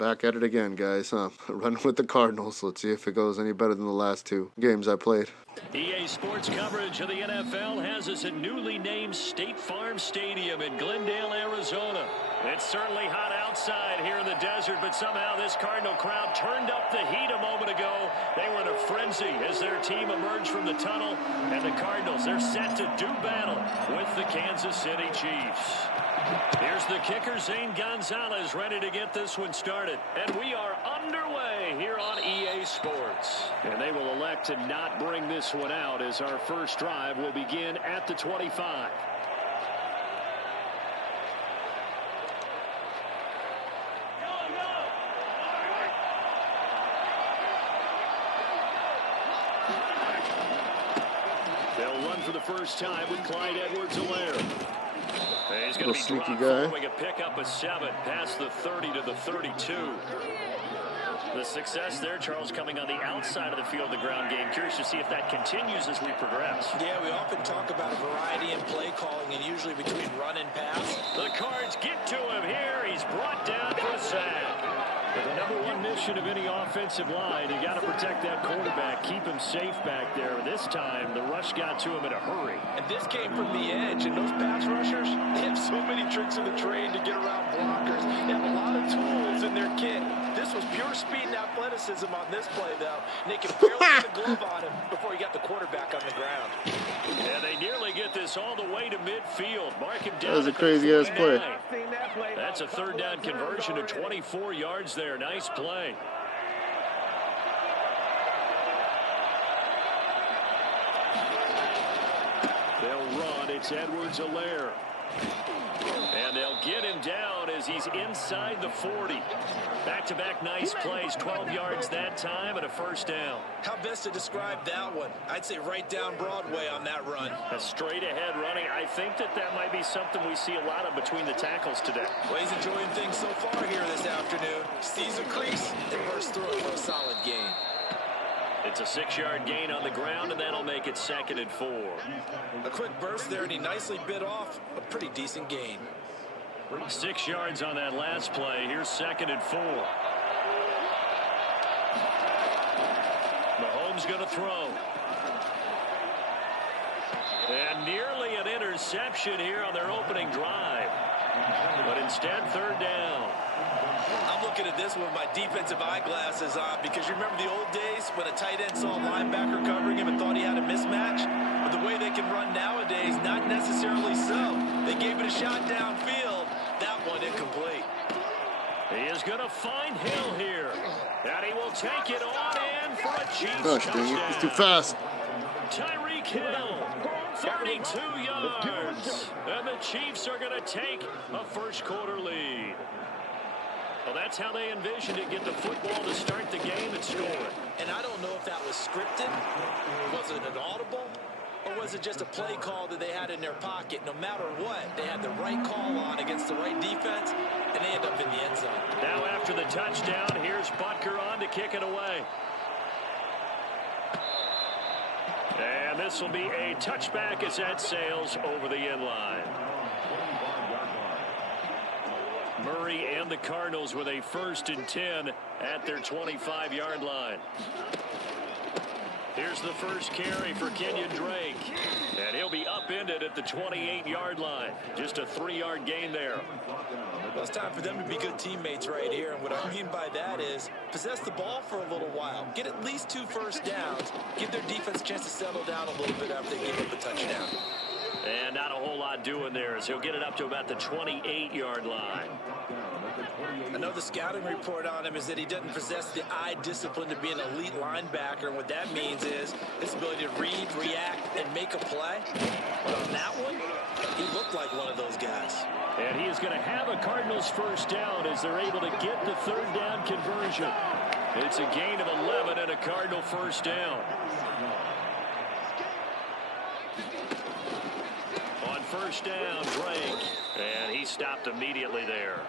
back at it again, guys. Running with the Cardinals. Let's see if it goes any better than the last 2 games I played. EA Sports coverage of the NFL has us at newly named State Farm Stadium in Glendale, Arizona. It's certainly hot outside here in the desert, but somehow this Cardinal crowd turned up the heat a moment ago. They were in a frenzy as their team emerged from the tunnel, and the Cardinals, they're set to do battle with the Kansas City Chiefs. Here's the kicker, Zane Gonzalez, ready to get this one started. And we are underway here on EA Sports. And they will elect to not bring this one out as our first drive will begin at the 25. They'll run for the first time with Clyde Edwards-Helaire. He's going to be sneaky guy. A pickup of 7 past the 30 to the 32. The success there, Charles, coming on the outside of the field, the ground game. Curious to see if that continues as we progress. Yeah, we often talk about a variety in play calling and usually between run and pass. The Cards get to him here. He's brought down for a sack. But the number one mission of any offensive line, you got to protect that quarterback, keep him safe back there. This time, the rush got to him in a hurry. And this came from the edge, and those pass rushers, they have so many tricks of the trade to get around blockers. They have a lot of tools in their kit. This was pure speed and athleticism on this play, though. And they could barely get a glove on him before he got the quarterback on the ground. And they nearly get this all the way to midfield. Mark him down. That was a crazy-ass play. That's a third down conversion of 24 yards there. Nice play. They'll run. It's Edwards-Helaire. And they'll get him down as he's inside the 40. Back-to-back nice plays, 12 yards that time and a first down. How best to describe that one? I'd say right down Broadway on that run. A straight-ahead running. I think that might be something we see a lot of between the tackles today. Well, he's enjoying things so far here this afternoon. Sees a crease and bursts through it for a solid gain. It's a 6-yard gain on the ground, and that'll make it 2nd and 4. A quick burst there, and he nicely bit off a pretty decent gain. 6 yards on that last play. Here's 2nd and 4. Mahomes going to throw. And nearly an interception here on their opening drive. But instead, 3rd down. I'm looking at this one with my defensive eyeglasses on because you remember the old days when a tight end saw a linebacker covering him and thought he had a mismatch? But the way they can run nowadays, not necessarily so. They gave it a shot downfield. That one incomplete. He is going to find Hill here. And he will take it on in for a Chiefs touchdown. He's too fast. Tyreek Hill, 32 yards. And the Chiefs are going to take a first-quarter lead. Well, that's how they envisioned it, get the football to start the game and score it. And I don't know if that was scripted, was it an audible, or was it just a play call that they had in their pocket? No matter what, they had the right call on against the right defense, and they end up in the end zone. Now after the touchdown, here's Butker on to kick it away. And this will be a touchback as that sails over the end line. Murray and the Cardinals with a 1st and 10 at their 25-yard line. Here's the first carry for Kenyon Drake. And he'll be upended at the 28-yard line. Just a 3-yard gain there. Well, it's time for them to be good teammates right here. And what I mean by that is possess the ball for a little while. Get at least 2 first downs. Give their defense a chance to settle down a little bit after they give up a touchdown. And not a whole lot doing there as he'll get it up to about the 28-yard line. Another scouting report on him is that he doesn't possess the eye discipline to be an elite linebacker. And what that means is his ability to read, react, and make a play. But on that one, he looked like one of those guys. And he is going to have a Cardinals first down as they're able to get the 3rd down conversion. It's a gain of 11 and a Cardinal first down. On first down, Drake. And he stopped immediately there.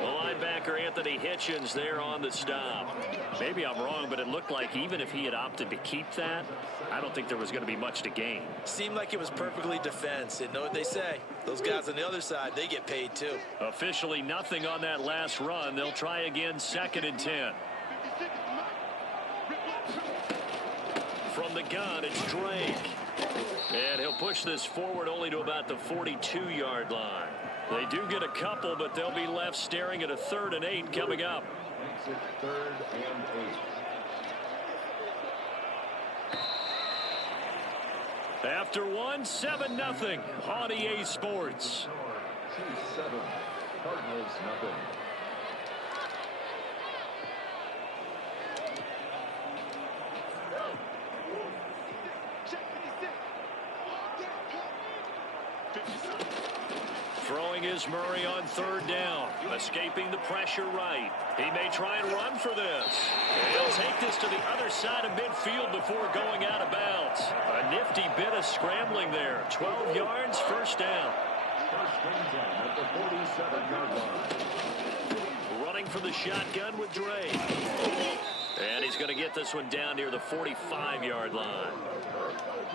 The linebacker, Anthony Hitchens, there on the stop. Maybe I'm wrong, but it looked like even if he had opted to keep that, I don't think there was going to be much to gain. Seemed like it was perfectly defense. And know what they say? Those guys on the other side, they get paid too. Officially nothing on that last run. They'll try again, 2nd and 10. From the gun, it's Drake. And he'll push this forward only to about the 42-yard line. They do get a couple, but they'll be left staring at a 3rd and 8 coming up. 3rd and 8. After one, 7-0 on EA Sports. 7, Cardinals nothing. Throwing is Murray on 3rd down. Escaping the pressure right. He may try and run for this. He'll take this to the other side of midfield before going out of bounds. A nifty bit of scrambling there. 12 yards, 1st down. 1st and 10 at the 47-yard line. Running for the shotgun with Drake. And he's going to get this one down near the 45-yard line.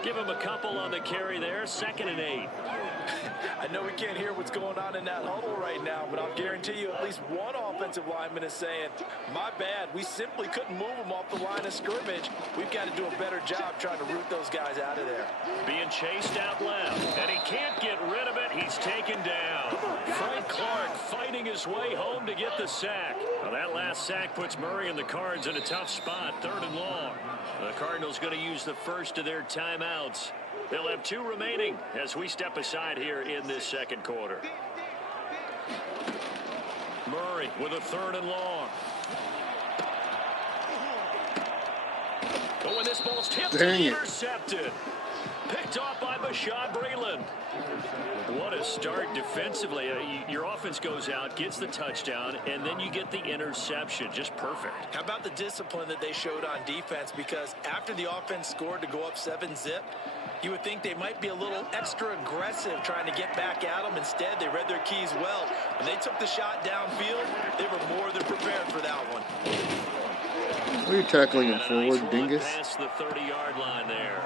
Give him a couple on the carry there. 2nd and 8. I know we can't hear what's going on in that huddle right now, but I'll guarantee you at least one offensive lineman is saying, my bad, we simply couldn't move them off the line of scrimmage. We've got to do a better job trying to root those guys out of there. Being chased out left, and he can't get rid of it. He's taken down. Frank Clark fighting his way home to get the sack. Well, that last sack puts Murray and the Cards in a tough spot, 3rd and long. The Cardinals going to use the first of their timeouts. They'll have 2 remaining as we step aside here in this 2nd quarter. Murray with a 3rd and long. Oh, and this ball's tipped and intercepted. Picked off by Bashaud Breeland. What a start defensively. Your offense goes out, gets the touchdown, and then you get the interception. Just perfect. How about the discipline that they showed on defense? Because after the offense scored to go up 7-zip, you would think they might be a little extra aggressive trying to get back at them. Instead, they read their keys well. When they took the shot downfield, they were more than prepared for that one. Are you tackling him forward, dingus? Past the 30-yard line there.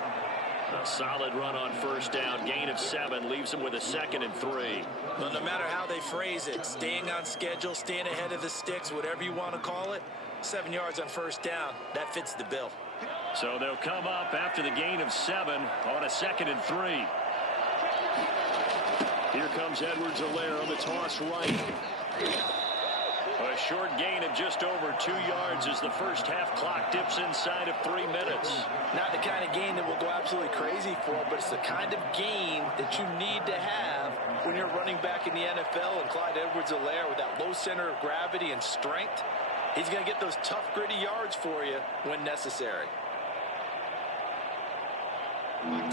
A solid run on 1st down. Gain of 7 leaves them with a 2nd and 3. Well, no matter how they phrase it, staying on schedule, staying ahead of the sticks, whatever you want to call it, 7 yards on 1st down, that fits the bill. So they'll come up after the gain of 7 on a 2nd and 3. Here comes Edwards-Helaire on the toss right. A short gain of just over 2 yards as the first half clock dips inside of 3 minutes. Not the kind of gain that will go absolutely crazy for, but it's the kind of gain that you need to have when you're running back in the NFL. And Clyde Edwards-Helaire with that low center of gravity and strength, he's going to get those tough, gritty yards for you when necessary.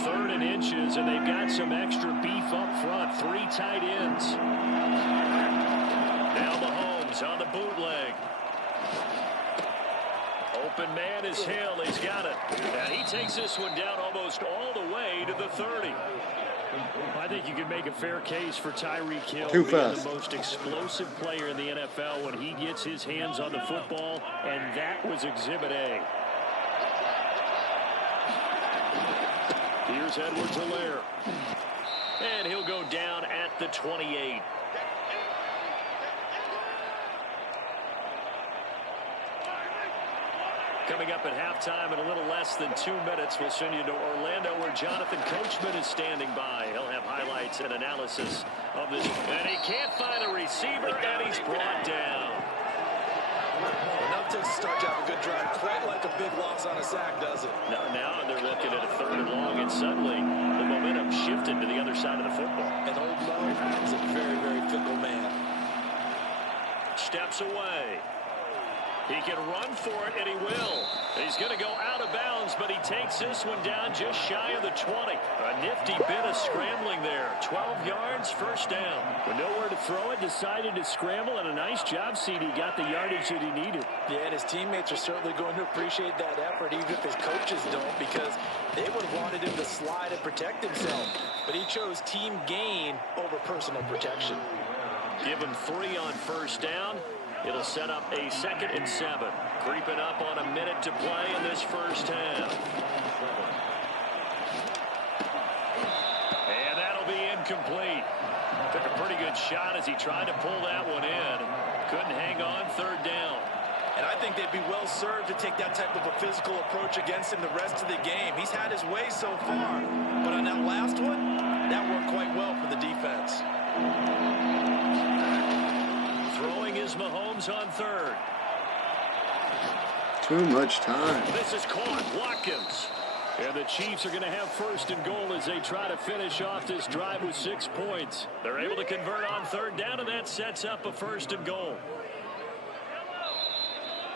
3rd and inches, and they've got some extra beef up front. 3 tight ends. Now Mahomes on the bootleg. Open man is Hill. He's got it. And he takes this one down almost all the way to the 30. I think you can make a fair case for Tyreek Hill being the most explosive player in the NFL when he gets his hands on the football, and that was Exhibit A. Here's Edwards-Helaire. And he'll go down at the 28. Coming up at halftime in a little less than 2 minutes, we'll send you to Orlando where Jonathan Coachman is standing by. He'll have highlights and analysis of this. And he can't find a receiver, and he's brought down. Enough to start to have a good drive. Quite like a big loss on a sack, does it? Now they're looking at a 3rd and long, and suddenly the momentum shifted to the other side of the football. And old Mo is a very, very fickle man. Steps away. He can run for it, and he will. He's going to go out of bounds misses, but he takes this one down just shy of the 20. A nifty bit of scrambling there. 12 yards, first down. With nowhere to throw it, decided to scramble, and a nice job, CD. Got the yardage that he needed. Yeah, and his teammates are certainly going to appreciate that effort, even if his coaches don't, because they would have wanted him to slide and protect himself. But he chose team gain over personal protection. Give him 3 on first down. It'll set up a 2nd and 7. Creeping up on a minute to play in this first half. And that'll be incomplete. Took a pretty good shot as he tried to pull that one in. Couldn't hang on, 3rd down. And I think they'd be well served to take that type of a physical approach against him the rest of the game. He's had his way so far. But on that last one, that worked quite well for the defense. Throwing is Mahomes on 3rd. Too much time. This is caught. Watkins. And the Chiefs are going to have 1st and goal as they try to finish off this drive with 6 points. They're able to convert on 3rd down, and that sets up a 1st and goal.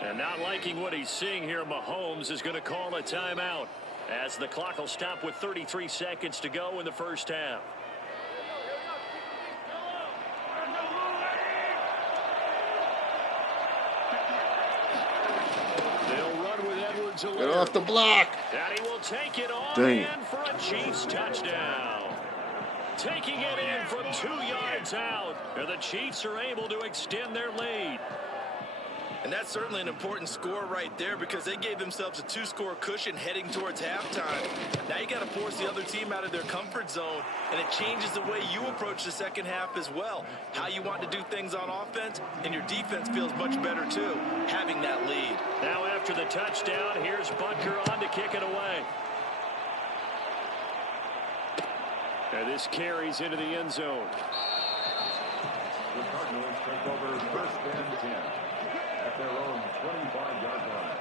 And not liking what he's seeing here, Mahomes is going to call a timeout as the clock will stop with 33 seconds to go in the first half. They'll run with Edwards. Get off the block. And he will take it on Dang. in for a Chiefs touchdown. Taking it in from 2 yards out. And the Chiefs are able to extend their lead. And that's certainly an important score right there because they gave themselves a 2-score cushion heading towards halftime. Now you got to force the other team out of their comfort zone, and it changes the way you approach the second half as well. How you want to do things on offense, and your defense feels much better too, having that lead. Now after the touchdown, here's Butker on to kick it away. And this carries into the end zone. The Cardinals take over 1st and 10 at their own 25-yard line.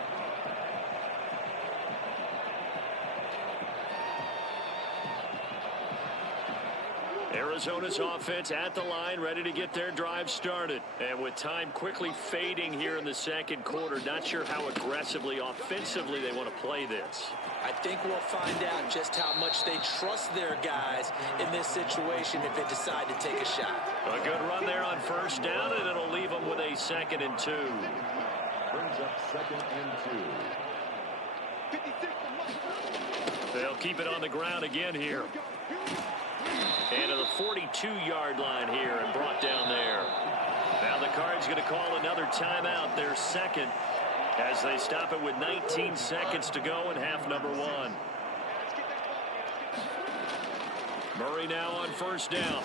Arizona's offense at the line, ready to get their drive started. And with time quickly fading here in the 2nd quarter, not sure how aggressively, offensively they want to play this. I think we'll find out just how much they trust their guys in this situation if they decide to take a shot. A good run there on 1st down, and it'll leave them with a 2nd and 2. Brings up 2nd and 2. They'll keep it on the ground again here. And to the 42-yard line here and brought down there. Now the Cards going to call another timeout, their 2nd, as they stop it with 19 seconds to go in half number 1. Murray now on 1st down.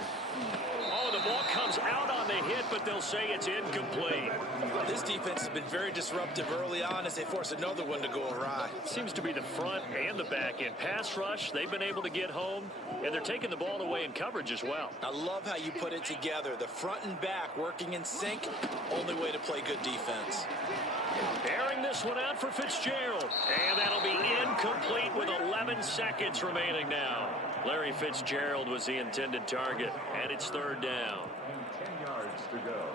Oh, the ball comes out on the hit, but they'll say it's incomplete. This defense has been very disruptive early on as they force another one to go awry. Seems to be the front and the back end. Pass rush, they've been able to get home, and they're taking the ball away in coverage as well. I love how you put it together. The front and back working in sync, only way to play good defense. Airing this one out for Fitzgerald. And that'll be incomplete with 11 seconds remaining now. Larry Fitzgerald was the intended target, and it's 3rd down. And 10 yards to go.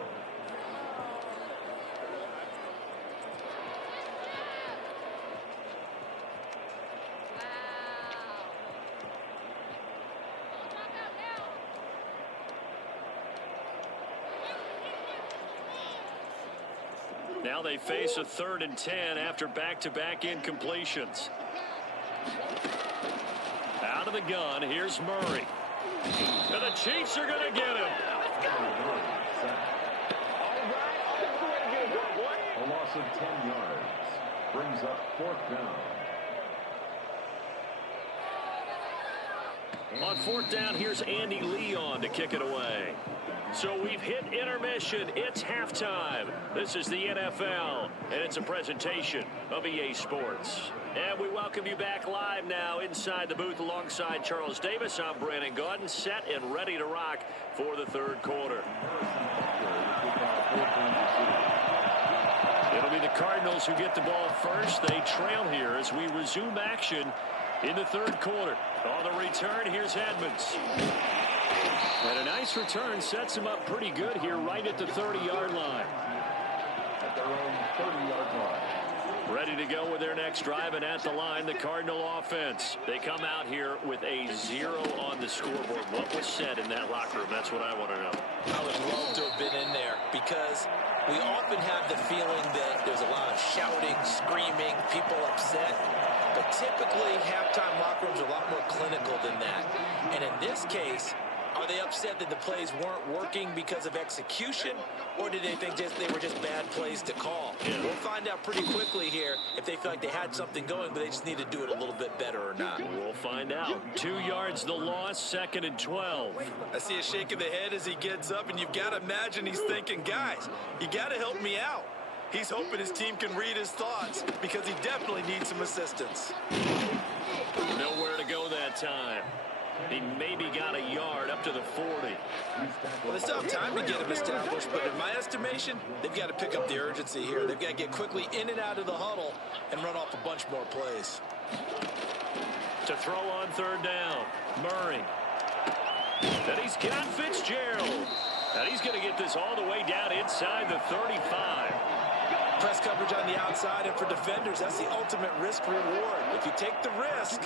Now they face a 3rd and 10 after back-to-back incompletions. Out of the gun, here's Murray. And the Chiefs are going to get him. A loss of 10 yards. Brings up 4th down. On 4th down, here's Andy Leon to kick it away. So we've hit intermission. It's halftime. This is the NFL, and it's a presentation of EA Sports. And we welcome you back live now inside the booth alongside Charles Davis. I'm Brandon Gaudin, set and ready to rock for the 3rd quarter. It'll be the Cardinals who get the ball first. They trail here as we resume action in the 3rd quarter. On the return, here's Edmonds. And a nice return sets him up pretty good here right at the 30-yard line. At their own 30-yard line. Ready to go with their next drive, and at the line, the Cardinal offense. They come out here with a 0 on the scoreboard. What was said in that locker room? That's what I want to know. I would love to have been in there because we often have the feeling that there's a lot of shouting, screaming, people upset. But typically, halftime locker rooms are a lot more clinical than that. And in this case, are they upset that the plays weren't working because of execution, or did they think they were just bad plays to call? Yeah. We'll find out pretty quickly here if they feel like they had something going, but they just need to do it a little bit better or not. We'll find out. 2 yards the loss, 2nd and 12. I see a shake of the head as he gets up, and you've got to imagine he's thinking, guys, you got to help me out. He's hoping his team can read his thoughts because he definitely needs some assistance. Nowhere to go that time. He maybe got a yard up to the 40. Well, they still have time to get him established, but in my estimation, they've got to pick up the urgency here. They've got to get quickly in and out of the huddle and run off a bunch more plays. To throw on 3rd down, Murray. And he's got Fitzgerald. And he's going to get this all the way down inside the 35. Press coverage on the outside, and for defenders, that's the ultimate risk reward. If you take the risk,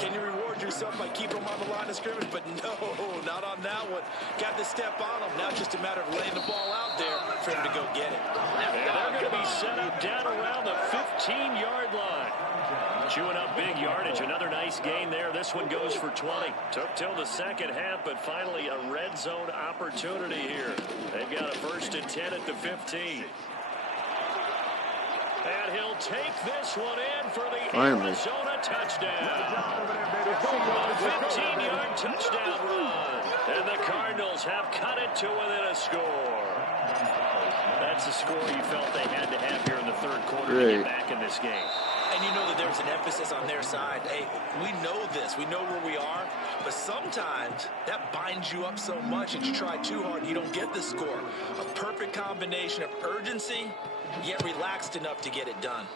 can you reward yourself by keeping them on the line of scrimmage? But no, not on that one. Got the step on him. Now it's just a matter of laying the ball out there for him to go get it. And they're going to be set up down around the 15-yard line. Chewing up big yardage. Another nice gain there. This one goes for 20. Took till the second half, but finally a red zone opportunity here. They've got a 1st and 10 at the 15. And he'll take this one in for the Arizona touchdown. A 15-yard touchdown run. And the Cardinals have cut it to within a score. That's the score you felt they had to have here in the 3rd quarter to get back in this game. And you know that there's an emphasis on their side. Hey, we know this. We know where we are. But sometimes that binds you up so much that you try too hard, you don't get the score. A perfect combination of urgency, yet relaxed enough to get it done.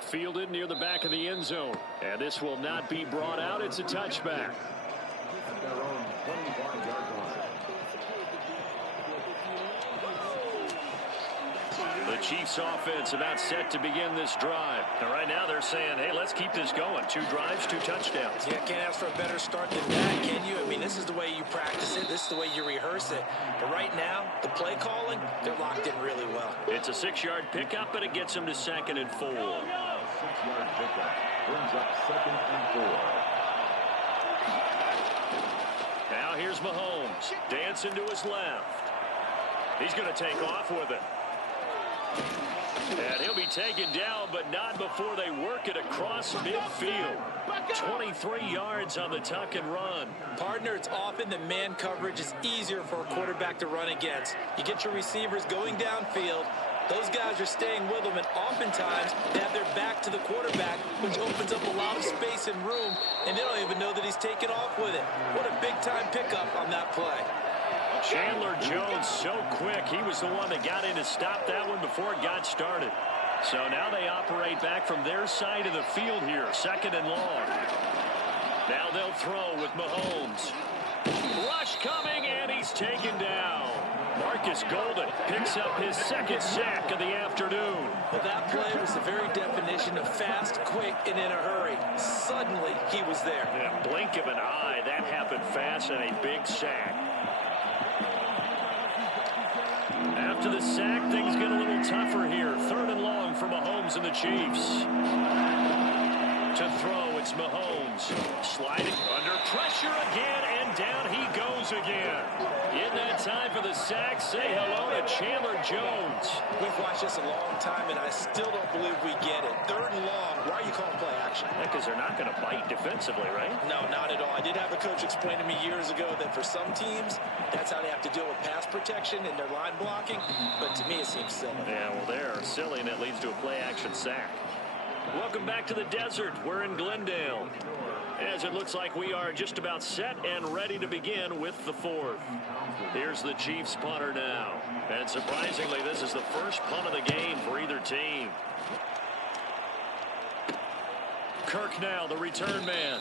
Fielded near the back of the end zone. And this will not be brought out. It's a touchback. At their own 21-yard line. The Chiefs offense about set to begin this drive. And right now they're saying, hey, let's keep this going. 2 drives, 2 touchdowns. Yeah, can't ask for a better start than that, can you? I mean, this is the way you practice it. This is the way you rehearse it. But right now, the play calling, they're locked in really well. It's a 6-yard pickup, and it gets them to 2nd and 4. 6-yard pickup brings up 2nd and 4. Now here's Mahomes. Dancing to his left. He's going to take off with it. And he'll be taken down, but not before they work it across midfield. 23 yards on the tuck and run. Partner, it's often the man coverage is easier for a quarterback to run against. You get your receivers going downfield. Those guys are staying with them, and oftentimes they have their back to the quarterback, which opens up a lot of space and room, and they don't even know that he's taken off with it. What a big-time pickup on that play. Chandler Jones so quick. He was the one that got in to stop that one before it got started. So now they operate back from their side of the field here. 2nd and long. Now they'll throw with Mahomes. Rush coming, and he's taken down. Marcus Golden picks up his 2nd sack of the afternoon. Well, that play was the very definition of fast, quick, and in a hurry. Suddenly, he was there. In a blink of an eye, that happened fast, and a big sack. After the sack, things get a little tougher here. 3rd and long for Mahomes and the Chiefs. To throw, it's Mahomes. Sliding under pressure again, and down he goes again. In that time for the sack, say hello to Chandler Jones. We've watched this a long time, and I still don't believe we get it. 3rd and long. Why are you calling play action? Because they're not going to bite defensively, right? No, not at all. I did have a coach explain to me years ago that for some teams, that's how they have to deal with pass protection and their line blocking. But to me, it seems silly. Yeah, well, they're silly, and that leads to a play-action sack. Welcome back to the desert. We're in Glendale, as it looks like we are just about set and ready to begin with the 4th. Here's the Chiefs punter now. And surprisingly, this is the first punt of the game for either team. Kirk now, the return man.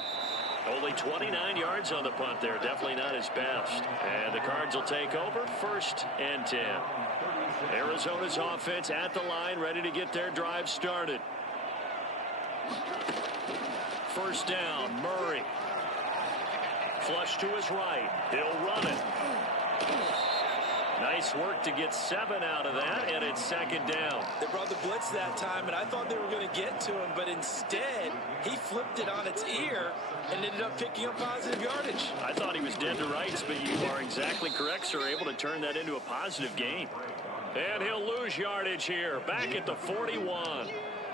Only 29 yards on the punt there. Definitely not his best. And the Cards will take over 1st and 10. Arizona's offense at the line, ready to get their drive started. First down, Murray. Flush to his right. He'll run it. Nice work to get 7 out of that, and it's second down. They brought the blitz that time, and I thought they were going to get to him, but instead, he flipped it on its ear and ended up picking up positive yardage. I thought he was dead to rights, but you are exactly correct, sir. Able to turn that into a positive gain. And he'll lose yardage here, back at the 41.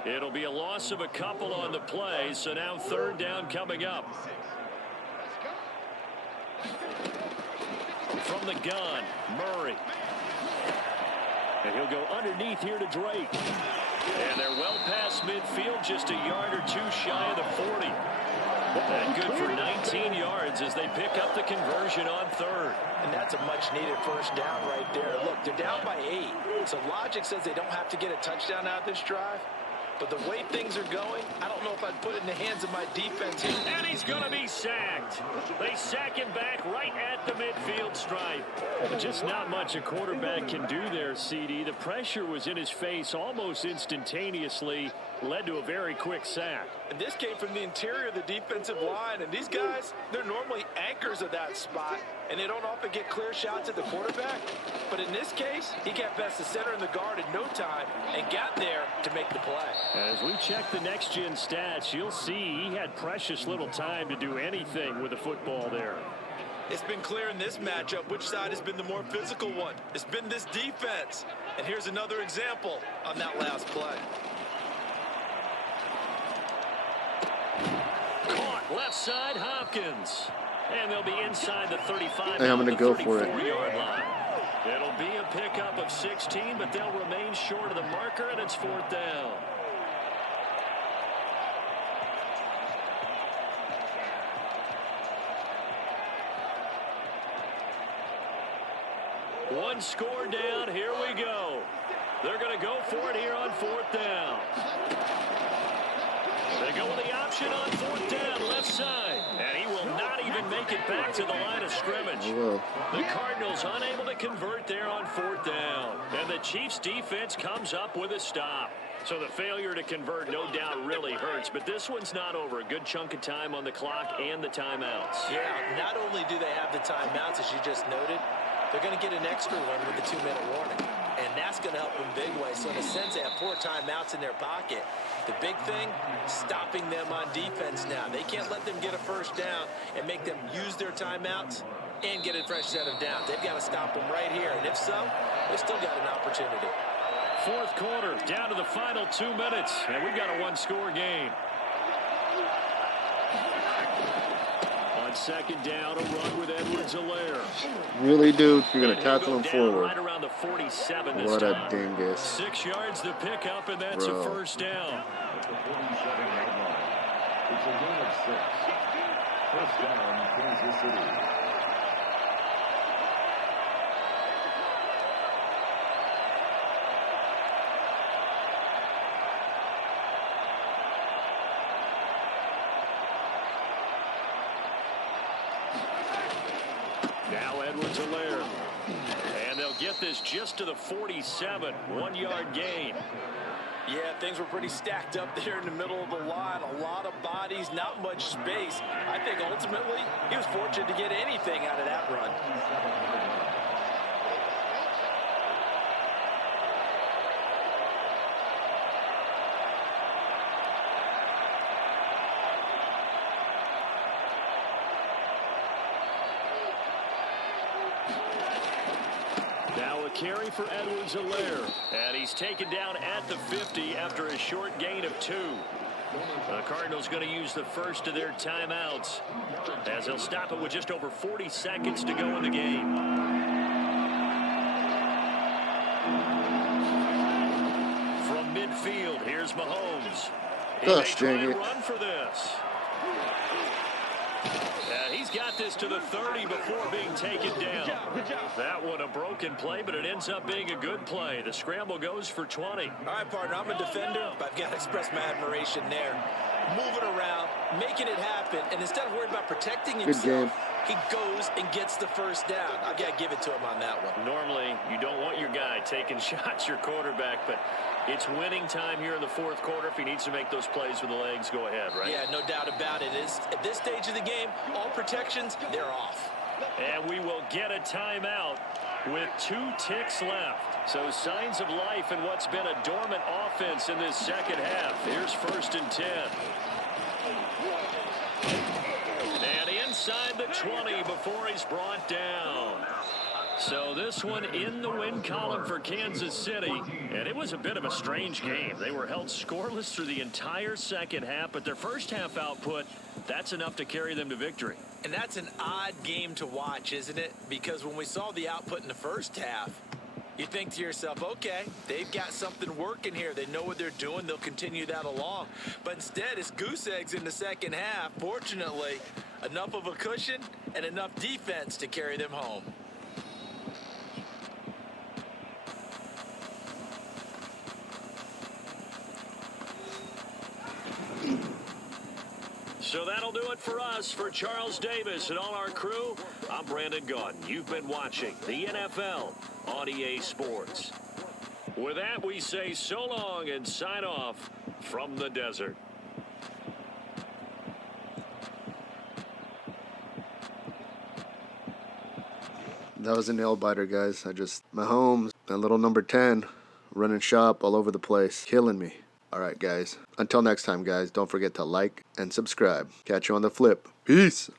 It'll be a loss of a couple on the play, so now third down coming up. From the gun, Murray. And he'll go underneath here to Drake. And they're well past midfield, just a yard or two shy of the 40. And good for 19 yards as they pick up the conversion on third. And that's a much-needed first down right there. Look, they're down by 8, so logic says they don't have to get a touchdown out of this drive. But the way things are going, I don't know if I'd put it in the hands of my defense here. And he's going to be sacked. They sack him back right at the midfield stripe. Just not much a quarterback can do there, CD. The pressure was in his face almost instantaneously, led to a very quick sack. And this came from the interior of the defensive line. And these guys, they're normally anchors of that spot, and they don't often get clear shots at the quarterback. But in this case, he got past the center and the guard in no time and got there to make the play. As we check the next-gen stats, you'll see he had precious little time to do anything with the football there. It's been clear in this matchup which side has been the more physical one. It's been this defense. And here's another example on that last play. Caught left side, Hopkins. And they'll be inside the 35. Hey, I'm going to go for it. Line. It'll be a pickup of 16, but they'll remain short of the marker, and it's fourth down. One score down. Here we go. They're going to go for it here on fourth down. They go with the option on fourth down, left side. And he will not even make it back to the line of scrimmage. The Cardinals unable to convert there on fourth down. And the Chiefs defense comes up with a stop. So the failure to convert no doubt really hurts. But this one's not over. A good chunk of time on the clock and the timeouts. Yeah, not only do they have the timeouts, as you just noted, they're going to get an extra one with the 2-minute warning. And that's going to help them big way. So in a sense, they have 4 timeouts in their pocket. The big thing, stopping them on defense now. They can't let them get a first down and make them use their timeouts and get a fresh set of downs. They've got to stop them right here. And if so, they still got an opportunity. Fourth quarter, down to the final 2 minutes. And we've got a one-score game. On second down, a run with Edwards-Helaire. Really, dude? You're going to tackle him forward. Right around the 47 this what time. a dingus. 6 yards to pick up, and that's a first down. At the 47-yard line. It's a gain of 6. First down, Kansas City. Now Edwards-Helaire. And they'll get this just to the 47. 1-yard gain. Yeah, things were pretty stacked up there in the middle of the line. A lot of bodies, not much space. I think ultimately he was fortunate to get anything out of that run. Now a carry for Edwards-Helaire. And he's taken down at the 50 after a short gain of 2. The Cardinals going to use the first of their timeouts as they'll stop it with just over 40 seconds to go in the game. From midfield, here's Mahomes. He may try and run for this. He's got this to the 30 before being taken down. That one a broken play, but it ends up being a good play. The scramble goes for 20. All right, partner, I'm a defender, but I've got to express my admiration there. Moving around, making it happen, and instead of worrying about protecting himself, he goes and gets the first down. I've got to give it to him on that one. Normally, you don't want your guy taking shots, your quarterback, but it's winning time here in the fourth quarter. If he needs to make those plays with the legs, go ahead, right? Yeah, no doubt about it. At this stage of the game, all protections, they're off. And we will get a timeout with 2 ticks left. So signs of life in what's been a dormant offense in this second half. Here's 1st and 10. And inside the 20 before he's brought down. So this one in the win column for Kansas City. And it was a bit of a strange game. They were held scoreless through the entire second half, but their first half output, that's enough to carry them to victory. And that's an odd game to watch, isn't it? Because when we saw the output in the first half, you think to yourself, okay, they've got something working here. They know what they're doing. They'll continue that along. But instead, it's goose eggs in the second half. Fortunately, enough of a cushion and enough defense to carry them home. So that'll do it for us. For Charles Davis and all our crew, I'm Brandon Gaudin. You've been watching the NFL on EA Sports. With that, we say so long and sign off from the desert. That was a nail biter, guys. Mahomes, that little number 10, running shop all over the place, killing me. All right, guys. Until next time, guys, don't forget to like and subscribe. Catch you on the flip. Peace.